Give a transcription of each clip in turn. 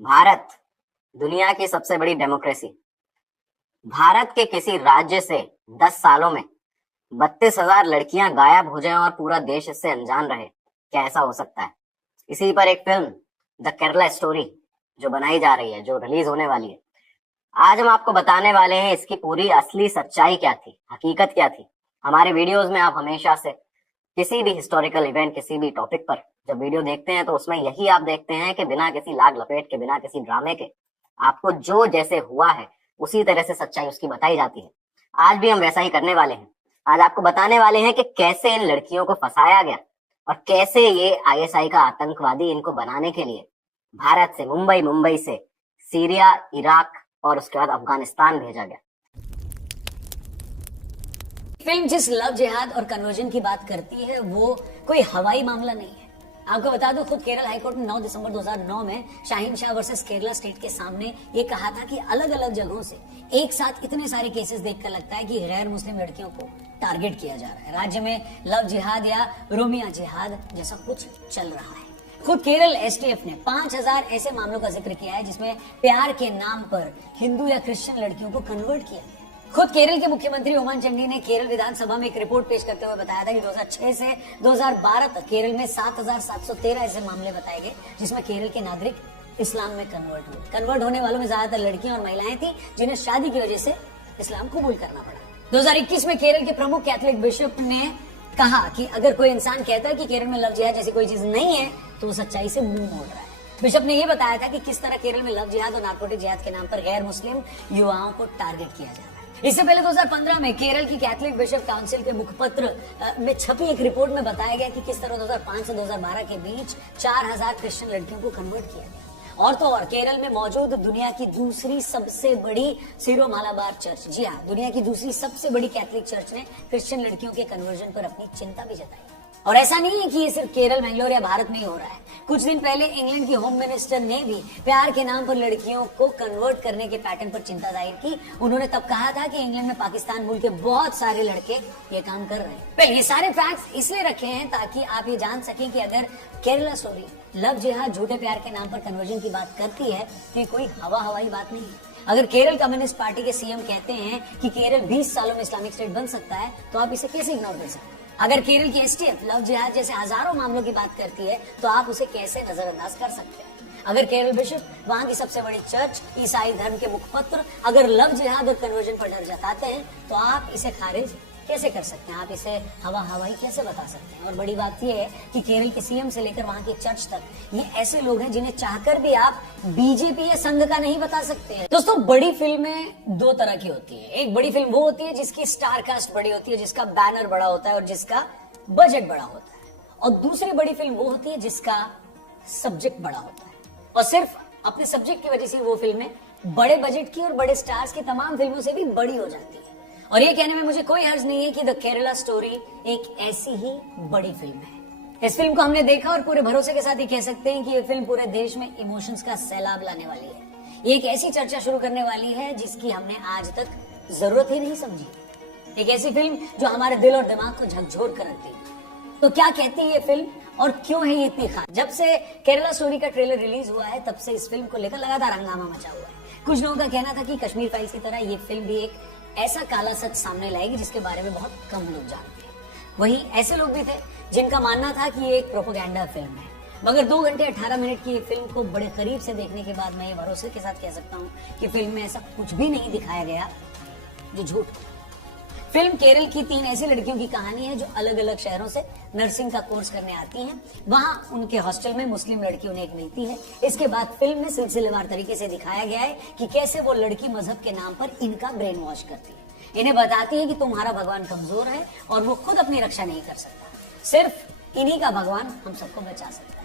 भारत दुनिया की सबसे बड़ी डेमोक्रेसी। भारत के किसी राज्य से 10 सालों में 32,000 लड़कियां गायब हो जाएं और पूरा देश इससे अनजान रहे, क्या ऐसा हो सकता है? इसी पर एक फिल्म द केरला स्टोरी जो बनाई जा रही है, जो रिलीज होने वाली है, आज हम आपको बताने वाले हैं इसकी पूरी असली सच्चाई क्या थी, हकीकत क्या थी। हमारे वीडियोस में आप हमेशा से किसी भी हिस्टोरिकल इवेंट, किसी भी टॉपिक पर जब वीडियो देखते हैं तो उसमें यही आप देखते हैं कि बिना किसी लाग लपेट के, बिना किसी ड्रामे के, आपको जो जैसे हुआ है उसी तरह से सच्चाई उसकी बताई जाती है। आज भी हम वैसा ही करने वाले हैं। आज आपको बताने वाले हैं कि कैसे इन लड़कियों को फंसाया गया और कैसे ये आईएसआई का आतंकवादी इनको बनाने के लिए भारत से, मुंबई से सीरिया, इराक और उसके बाद अफगानिस्तान भेजा गया। फिल्म जिस लव जिहाद और कन्वर्जन की बात करती है वो कोई हवाई मामला नहीं है। आपको बता दो, खुद केरल हाईकोर्ट ने 9 दिसंबर 2009 में शाहीन शाह वर्सेस केरला स्टेट के सामने ये कहा था कि अलग अलग जगहों से एक साथ इतने सारे केसेस देखकर लगता है कि गैर मुस्लिम लड़कियों को टारगेट किया जा रहा है। राज्य में लव जिहाद या रोमिया जिहाद जैसा कुछ चल रहा है। खुद केरल एसटीएफ ने 5000 ऐसे मामलों का जिक्र किया है जिसमें प्यार के नाम पर हिंदू या क्रिश्चियन लड़कियों को कन्वर्ट किया गया। खुद केरल के मुख्यमंत्री ओमन चांडी ने केरल विधानसभा में एक रिपोर्ट पेश करते हुए बताया था कि 2006 से 2012 तक केरल में 7,713 ऐसे मामले बताए गए जिसमें केरल के नागरिक इस्लाम में कन्वर्ट हुए। कन्वर्ट होने वालों में ज्यादातर लड़कियां और महिलाएं थी जिन्हें शादी की वजह से इस्लाम कबूल करना पड़ा। 2021 में केरल के प्रमुख कैथोलिक बिशप ने कहा कि अगर कोई इंसान कहता है कि केरल में लव जिहाद जैसी कोई चीज नहीं है तो वो सच्चाई से मुंह मोड़ रहा है। बिशप ने यह बताया था कि किस तरह केरल में लव जिहाद और नारकोटिक जिहाद के नाम पर गैर मुस्लिम युवाओं को टारगेट किया जा रहा है। इससे पहले 2015 में केरल की कैथोलिक बिशप काउंसिल के मुखपत्र में छपी एक रिपोर्ट में बताया गया कि किस तरह 2005 से 2012 के बीच 4000 क्रिश्चियन लड़कियों को कन्वर्ट किया गया। और तो और केरल में मौजूद दुनिया की दूसरी सबसे बड़ी सीरो मालाबार चर्च, जी हाँ, दुनिया की दूसरी सबसे बड़ी कैथोलिक चर्च ने क्रिश्चियन लड़कियों के कन्वर्जन पर अपनी चिंता भी जताई। और ऐसा नहीं है कि ये सिर्फ केरल, बेंगलोर या भारत में ही हो रहा है। कुछ दिन पहले इंग्लैंड की होम मिनिस्टर ने भी प्यार के नाम पर लड़कियों को कन्वर्ट करने के पैटर्न पर चिंता जाहिर की। उन्होंने तब कहा था कि इंग्लैंड में पाकिस्तान मूल के बहुत सारे लड़के ये काम कर रहे हैं। पहले ये सारे फैक्ट्स इसलिए रखे हैं ताकि आप ये जान सकें कि अगर केरला स्टोरी लव जिहाद, झूठे प्यार के नाम पर कन्वर्जन की बात करती है तो कोई हवाई बात नहीं है। अगर केरल कम्युनिस्ट पार्टी के सीएम कहते हैं कि केरल 20 सालों में इस्लामिक स्टेट बन सकता है तो आप इसे कैसे इग्नोर कर सकते हैं? अगर केरल की एसटीएफ लव जिहाद जैसे हजारों मामलों की बात करती है तो आप उसे कैसे नजरअंदाज कर सकते हैं? अगर केरल बिशप, वहां की सबसे बड़ी चर्च, ईसाई धर्म के मुखपत्र अगर लव जिहाद और कन्वर्जन पर डर जताते हैं तो आप इसे खारिज कैसे कर सकते हैं? आप इसे हवाई कैसे बता सकते हैं? और बड़ी बात यह है कि केरल के सीएम से लेकर वहां की चर्च तक ये ऐसे लोग हैं जिन्हें चाहकर भी आप बीजेपी या संघ का नहीं बता सकते हैं। दोस्तों, बड़ी फिल्में दो तरह की होती है। एक बड़ी फिल्म वो होती है जिसकी स्टार कास्ट बड़ी होती है, जिसका बैनर बड़ा होता है और जिसका बजट बड़ा होता है। और दूसरी बड़ी फिल्म वो होती है जिसका सब्जेक्ट बड़ा होता है और सिर्फ अपने सब्जेक्ट की वजह से वो फिल्में बड़े बजट की और बड़े स्टार्स की तमाम फिल्मों से भी बड़ी हो जाती है। और ये कहने में मुझे कोई हर्ज नहीं है कि द केरला स्टोरी एक ऐसी ही बड़ी फिल्म है। इस फिल्म को हमने देखा और पूरे भरोसे के साथ ये कह सकते हैं कि ये फिल्म पूरे देश में इमोशंस का सैलाब लाने वाली है। ये एक ऐसी चर्चा शुरू करने वाली है जिसकी हमने आज तक जरूरत ही नहीं समझी। एक ऐसी फिल्म जो हमारे दिल और दिमाग को झकझोर कर रखती है। तो क्या कहती है ये फिल्म और क्यों है ये इतनी खास? जब से केरला स्टोरी का ट्रेलर रिलीज हुआ है तब से इस फिल्म को लेकर लगातार हंगामा मचा हुआ है। कुछ लोगों का कहना था कि कश्मीर फाइल्स की तरह ये फिल्म भी एक ऐसा काला सच सामने लाएगी जिसके बारे में बहुत कम लोग जानते हैं। वहीं ऐसे लोग भी थे जिनका मानना था कि ये एक प्रोपेगेंडा फिल्म है। मगर 2 घंटे 18 मिनट की ये फिल्म को बड़े करीब से देखने के बाद मैं ये भरोसे के साथ कह सकता हूँ कि फिल्म में ऐसा कुछ भी नहीं दिखाया गया जो झूठ। फिल्म केरल की 3 ऐसी लड़कियों की कहानी है जो अलग अलग शहरों से नर्सिंग का कोर्स करने आती हैं। वहां उनके हॉस्टल में मुस्लिम लड़की उन्हें एक मिलती है। इसके बाद फिल्म में सिलसिलेवार तरीके से दिखाया गया है कि कैसे वो लड़की मजहब के नाम पर इनका ब्रेन वॉश करती है। इन्हें बताती है कि तुम्हारा भगवान कमजोर है और वो खुद अपनी रक्षा नहीं कर सकता, सिर्फ इन्हीं का भगवान हम सबको बचा सकता है।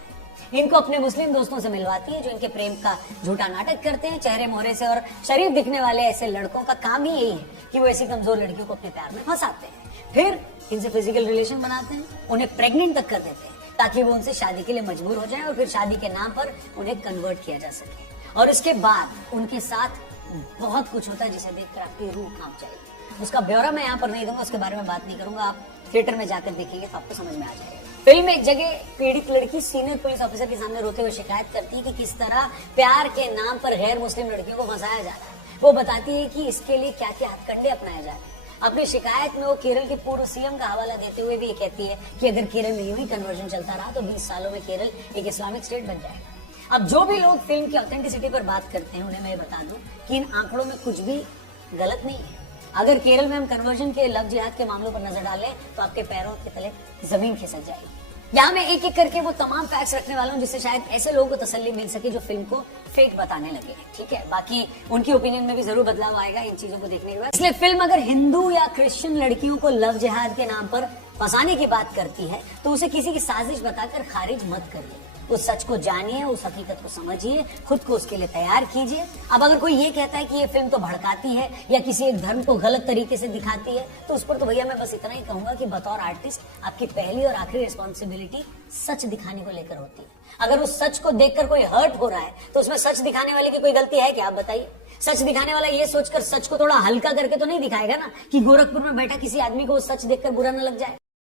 इनको अपने मुस्लिम दोस्तों से मिलवाती है जो इनके प्रेम का झूठा नाटक करते हैं। चेहरे मोहरे से और शरीफ दिखने वाले ऐसे लड़कों का काम ही यही है कि वो ऐसी कमजोर लड़कियों को अपने प्यार में फंसाते हैं, फिर इनसे फिजिकल रिलेशन बनाते हैं, उन्हें प्रेग्नेंट तक कर देते हैं ताकि वो उनसे शादी के लिए मजबूर हो जाए और फिर शादी के नाम पर उन्हें कन्वर्ट किया जा सके। और उसके बाद उनके साथ बहुत कुछ होता है जिसे देखकर आपकी रूह कांप जाएगी। उसका ब्यौरा मैं यहाँ पर नहीं दूंगा, उसके बारे में बात नहीं करूंगा। आप थिएटर में जाकर देखेंगे तो आपको समझ में आ जाएगा। फिल्म एक जगह पीड़ित लड़की सीनियर पुलिस ऑफिसर के सामने रोते हुए शिकायत करती है कि किस तरह प्यार के नाम पर गैर मुस्लिम लड़कियों को फंसाया जा रहा है। वो बताती है कि इसके लिए क्या क्या हथकंडे अपनाए जा रहे हैं। अपनी शिकायत में वो केरल के पूर्व सीएम का हवाला देते हुए भी ये कहती है कि अगर केरल में यूं ही कन्वर्जन चलता रहा तो 20 सालों में केरल एक इस्लामिक स्टेट बन जाएगा। अब जो भी लोग फिल्म की ऑथेंटिसिटी पर बात करते हैं उन्हें मैं ये बता दूं कि इन आंकड़ों में कुछ भी गलत नहीं है। अगर केरल में हम कन्वर्जन के लव जिहाद के मामलों पर नजर डालें तो आपके पैरों के तले जमीन खिसक जाएगी। यहाँ मैं एक एक करके वो तमाम फैक्ट्स रखने वाला हूँ जिससे शायद ऐसे लोगों को तसल्ली मिल सके जो फिल्म को फेक बताने लगे। ठीक है, बाकी उनकी ओपिनियन में भी जरूर बदलाव आएगा इन चीजों को देखने के बाद। इसलिए फिल्म अगर हिंदू या क्रिश्चियन लड़कियों को लव जिहाद के नाम पर फंसाने की बात करती है तो उसे किसी की साजिश बताकर खारिज मत करिए। उस सच को जानिए, उस हकीकत को समझिए, खुद को उसके लिए तैयार कीजिए। अब अगर कोई ये कहता है कि ये फिल्म तो भड़काती है या किसी एक धर्म को गलत तरीके से दिखाती है तो उस पर तो भैया मैं बस इतना ही कहूंगा कि बतौर आर्टिस्ट आपकी पहली और आखिरी रिस्पॉन्सिबिलिटी सच दिखाने को लेकर होती है। अगर उस सच को देखकर कोई हर्ट हो रहा है तो उसमें सच दिखाने वाले की कोई गलती है क्या, आप बताइए। सच दिखाने वाला ये सोचकर सच को थोड़ा हल्का करके तो नहीं दिखाएगा ना कि गोरखपुर में बैठा किसी आदमी को वो सच देखकर बुरा न लग जाए।